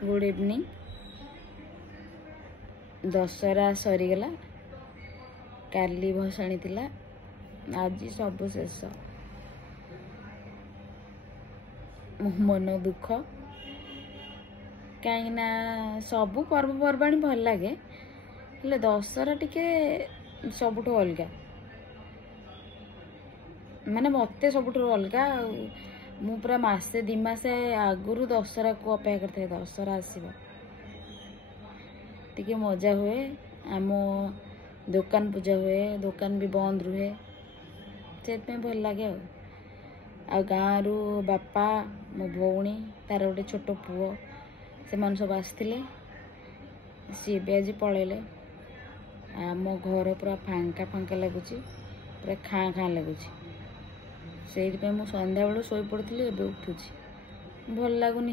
Good evening. Dussehra सरीगला, काली भसाणी थिला, आज सब शेष। मन दुख कहीं सबू पर्वपर्वाणी भल लगे, हेले दशहरा टिके सबुठ अलग, माने मते सबुठ अलग। मु पूरा मासे दी मासे आगुरु दशहरा को अपेक्षा करते, दशहरा आसब टिके मजा हुए। आम दुकान पूजा हुए, दुकान भी बंद रुहे, से भल लगे। आ गाँव रु बापा मो भौणी तार गोटे छोट पुओ से मन सब आसते, सी भी आज पलैले। आम घर पूरा फांका फांका लगुच, पूरा खाँ खाँ लगुच। से मुझे संध्या बेलू शोई पड़ी, उठुची भल लगुनि।